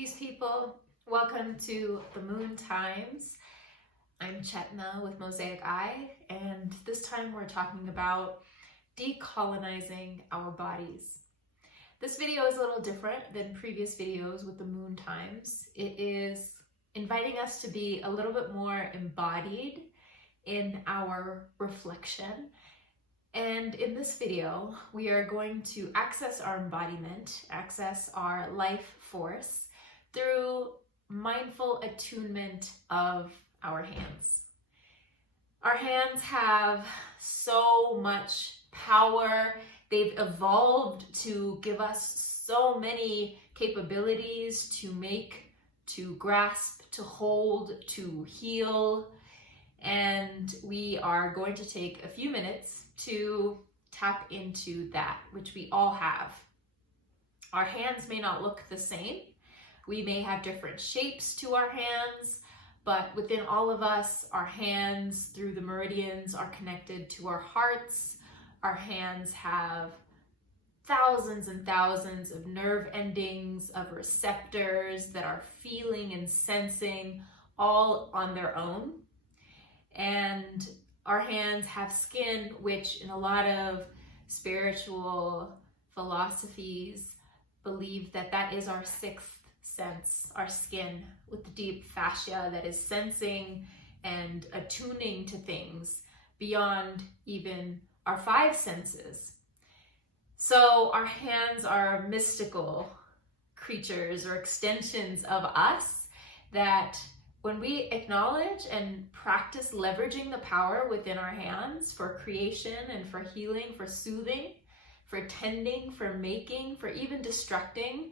Peace, people. Welcome to the Moon Times. I'm Chetna with Mosaic Eye, and this time we're talking about decolonizing our bodies. This video is a little different than previous videos with the Moon Times. It is inviting us to be a little bit more embodied in our reflection. And in this video, we are going to access our embodiment, access our life force through mindful attunement of our hands. Our hands have so much power. They've evolved to give us so many capabilities to make, to grasp, to hold, to heal. And we are going to take a few minutes to tap into that, which we all have. Our hands may not look the same. We may have different shapes to our hands, but within all of us, our hands through the meridians are connected to our hearts. Our hands have thousands and thousands of nerve endings, of receptors that are feeling and sensing all on their own. And our hands have skin, which in a lot of spiritual philosophies believe that that is our sixth sense, our skin with the deep fascia that is sensing and attuning to things beyond even our five senses. So our hands are mystical creatures or extensions of us that when we acknowledge and practice leveraging the power within our hands for creation and for healing, for soothing, for tending, for making, for even destructing,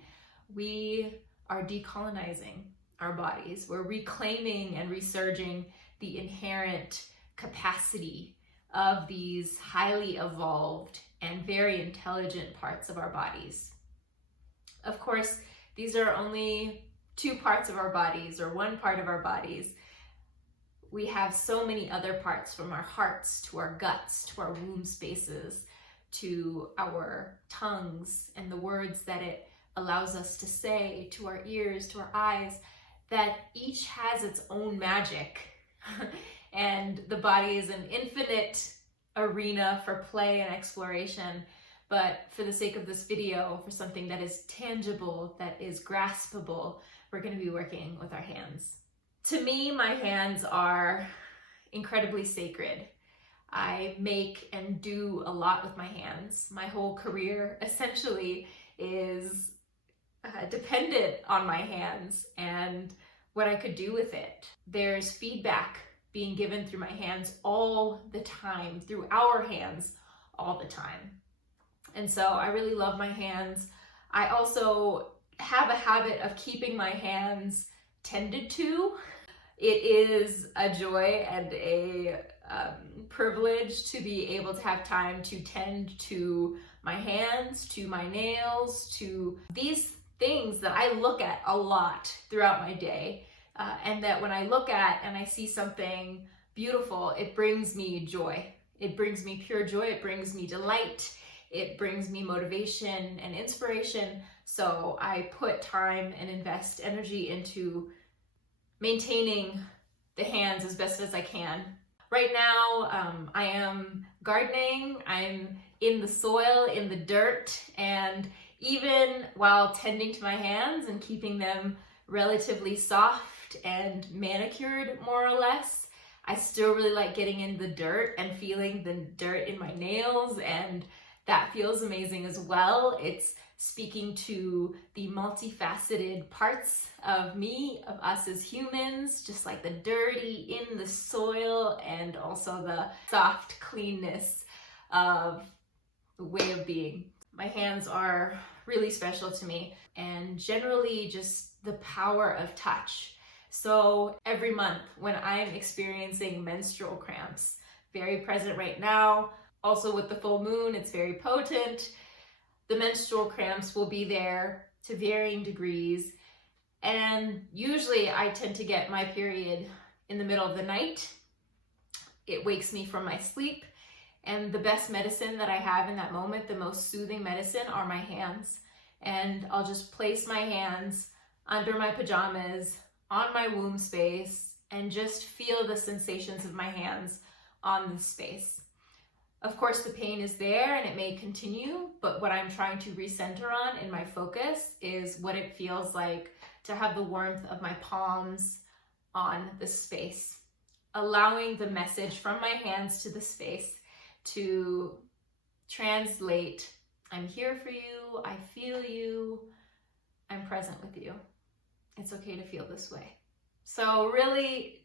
we are decolonizing our bodies. We're reclaiming and resurging the inherent capacity of these highly evolved and very intelligent parts of our bodies. Of course, these are only two parts of our bodies or one part of our bodies. We have so many other parts, from our hearts to our guts to our womb spaces to our tongues and the words that it allows us to say, to our ears, to our eyes, that each has its own magic. And the body is an infinite arena for play and exploration. But for the sake of this video, for something that is tangible, that is graspable, we're going to be working with our hands. To me, my hands are incredibly sacred. I make and do a lot with my hands. My whole career essentially is dependent on my hands and what I could do with it. There's feedback being given through my hands all the time, through our hands all the time. And so I really love my hands. I also have a habit of keeping my hands tended to. It is a joy and a privilege to be able to have time to tend to my hands, to my nails, to these things that I look at a lot throughout my day. And that when I look at and I see something beautiful, it brings me joy. It brings me pure joy. It brings me delight. It brings me motivation and inspiration. So I put time and invest energy into maintaining the hands as best as I can. Right now, I am gardening. I'm in the soil, in the dirt, and even while tending to my hands and keeping them relatively soft and manicured, more or less, I still really like getting in the dirt and feeling the dirt in my nails, and that feels amazing as well. It's speaking to the multifaceted parts of me, of us as humans, just like the dirty in the soil and also the soft cleanness of the way of being. My hands are really special to me, and generally just the power of touch. So every month when I'm experiencing menstrual cramps, very present right now, also with the full moon, it's very potent. The menstrual cramps will be there to varying degrees. And usually I tend to get my period in the middle of the night. It wakes me from my sleep. And the best medicine that I have in that moment, the most soothing medicine, are my hands. And I'll just place my hands under my pajamas, on my womb space, and just feel the sensations of my hands on this space. Of course, the pain is there and it may continue, but what I'm trying to recenter on in my focus is what it feels like to have the warmth of my palms on the space, allowing the message from my hands to the space to translate, I'm here for you, I feel you, I'm present with you. It's okay to feel this way. So really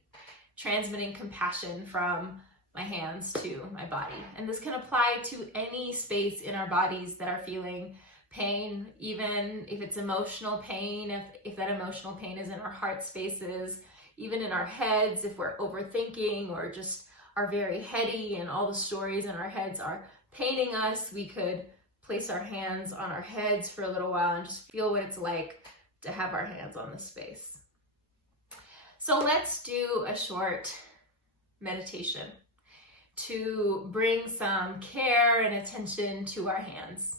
transmitting compassion from my hands to my body. And this can apply to any space in our bodies that are feeling pain, even if it's emotional pain, if that emotional pain is in our heart spaces, even in our heads, if we're overthinking or just are very heady and all the stories in our heads are paining us, we could place our hands on our heads for a little while and just feel what it's like to have our hands on this space. So let's do a short meditation to bring some care and attention to our hands.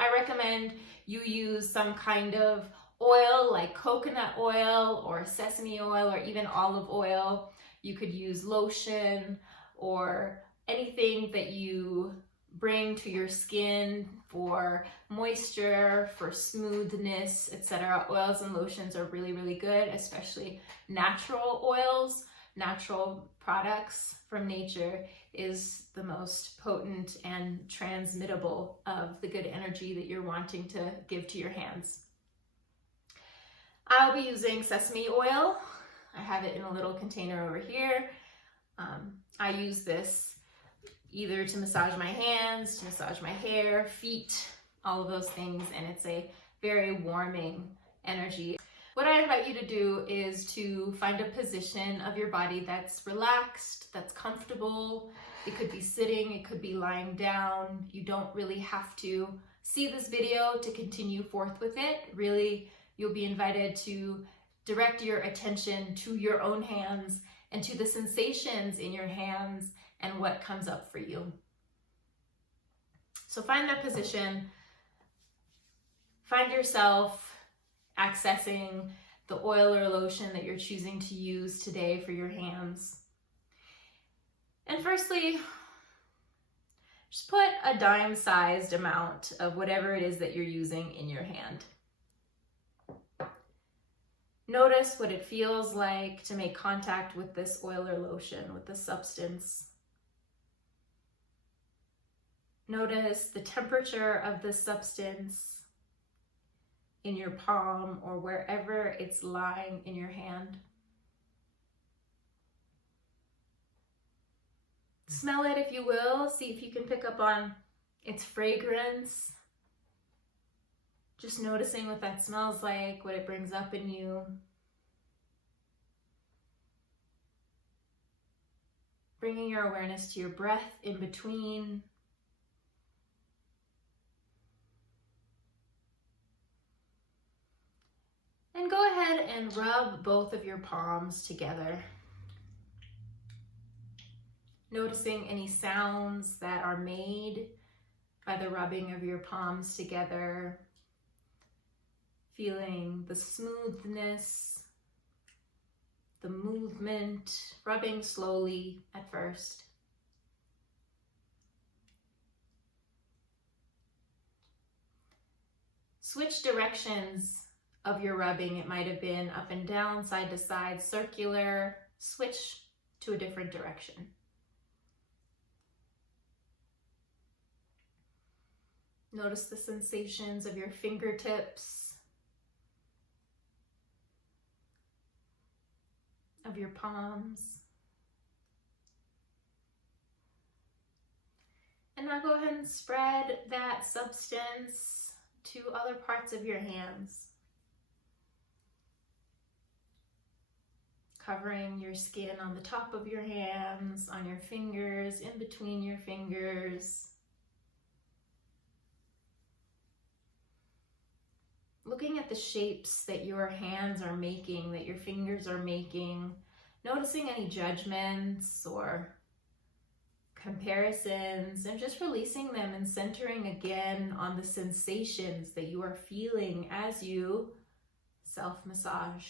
I recommend you use some kind of oil like coconut oil or sesame oil or even olive oil. You could use lotion or anything that you bring to your skin for moisture, for smoothness, etc. Oils and lotions are really, really good, especially natural oils. Natural products from nature is the most potent and transmittable of the good energy that you're wanting to give to your hands. I'll be using sesame oil. I have it in a little container over here. I use this either to massage my hands, to massage my hair, feet, all of those things, and it's a very warming energy. What I invite you to do is to find a position of your body that's relaxed, that's comfortable. It could be sitting, it could be lying down. You don't really have to see this video to continue forth with it. Really, you'll be invited to direct your attention to your own hands and to the sensations in your hands and what comes up for you. So find that position. Find yourself accessing the oil or lotion that you're choosing to use today for your hands. And firstly, just put a dime-sized amount of whatever it is that you're using in your hand. Notice what it feels like to make contact with this oil or lotion, with the substance. Notice the temperature of the substance in your palm or wherever it's lying in your hand. Smell it if you will. See if you can pick up on its fragrance. Just noticing what that smells like, what it brings up in you. Bringing your awareness to your breath in between. And go ahead and rub both of your palms together. Noticing any sounds that are made by the rubbing of your palms together. Feeling the smoothness, the movement, rubbing slowly at first. Switch directions of your rubbing. It might have been up and down, side to side, circular. Switch to a different direction. Notice the sensations of your fingertips, of your palms. And now go ahead and spread that substance to other parts of your hands. Covering your skin on the top of your hands, on your fingers, in between your fingers. Looking at the shapes that your hands are making, that your fingers are making, noticing any judgments or comparisons, and just releasing them and centering again on the sensations that you are feeling as you self-massage.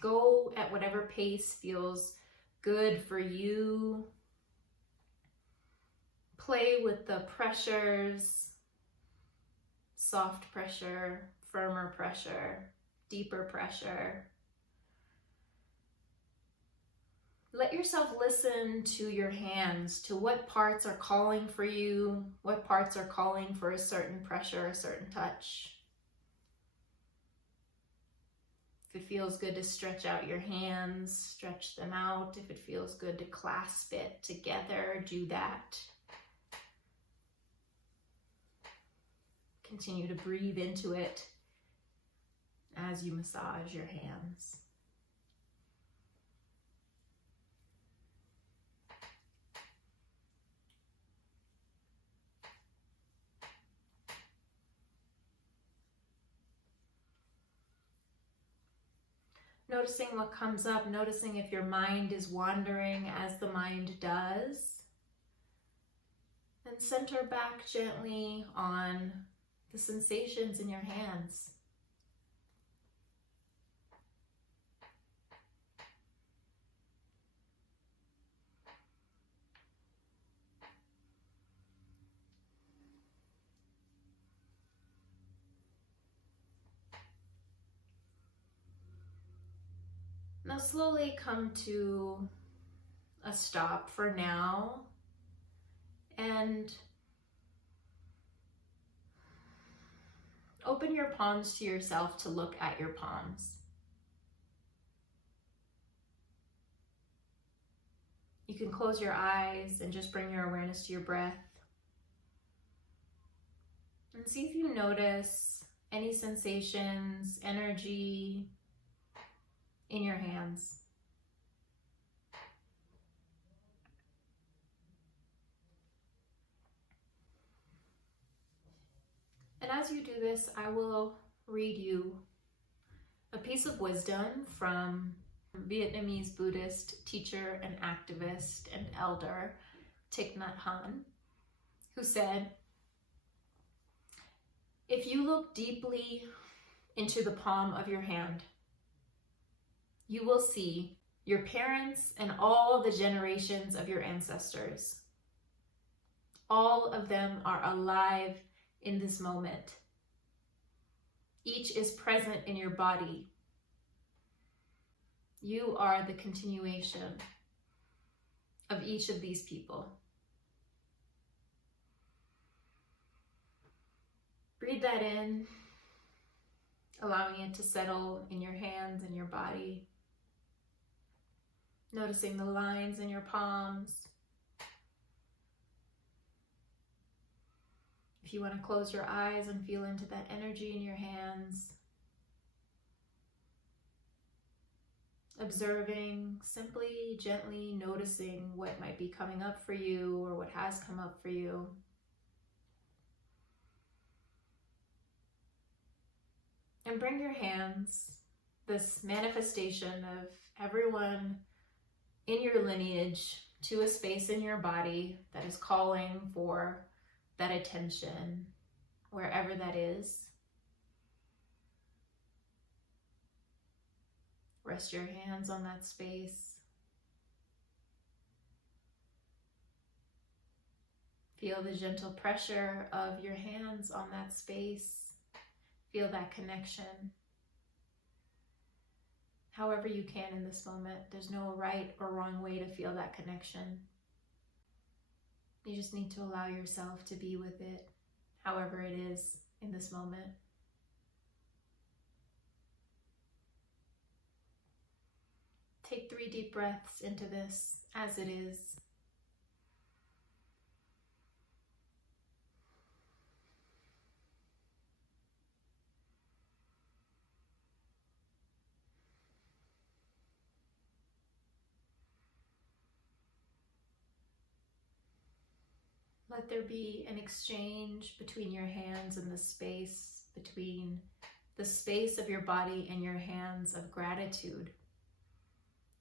Go at whatever pace feels good for you. Play with the pressures, soft pressure, firmer pressure, deeper pressure. Let yourself listen to your hands, to what parts are calling for you, what parts are calling for a certain pressure, a certain touch. If it feels good to stretch out your hands, stretch them out. If it feels good to clasp it together, do that. Continue to breathe into it as you massage your hands. Noticing what comes up, noticing if your mind is wandering as the mind does. And center back gently on the sensations in your hands. Now slowly come to a stop for now and open your palms to yourself to look at your palms. You can close your eyes and just bring your awareness to your breath. And see if you notice any sensations, energy in your hands. And as you do this, I will read you a piece of wisdom from Vietnamese Buddhist teacher and activist and elder Thich Nhat Hanh, who said, "If you look deeply into the palm of your hand, you will see your parents and all the generations of your ancestors. All of them are alive in this moment. Each is present in your body. You are the continuation of each of these people." Breathe that in, allowing it to settle in your hands and your body. Noticing the lines in your palms. If you want to close your eyes and feel into that energy in your hands. Observing, simply, gently noticing what might be coming up for you or what has come up for you. And bring your hands, this manifestation of everyone in your lineage, to a space in your body that is calling for that attention, wherever that is. Rest your hands on that space. Feel the gentle pressure of your hands on that space. Feel that connection. However you can in this moment. There's no right or wrong way to feel that connection. You just need to allow yourself to be with it, however it is in this moment. Take 3 deep breaths into this as it is. Let there be an exchange between your hands and the space between the space of your body and your hands of gratitude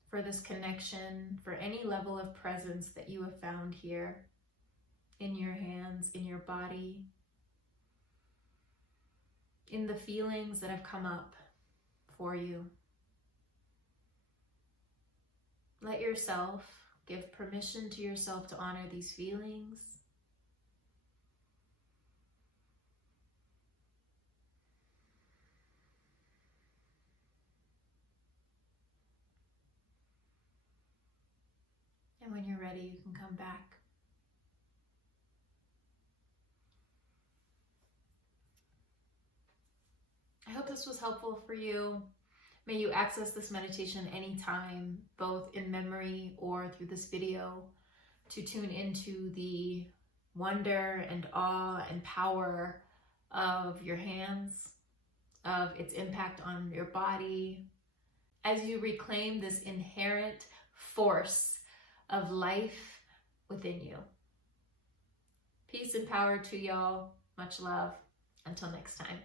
for this connection, for any level of presence that you have found here in your hands, in your body, in the feelings that have come up for you. Let yourself give permission to yourself to honor these feelings. And when you're ready, you can come back. I hope this was helpful for you. May you access this meditation anytime, both in memory or through this video, to tune into the wonder and awe and power of your hands, of its impact on your body, as you reclaim this inherent force of life within you. Peace and power to y'all. Much love. Until next time.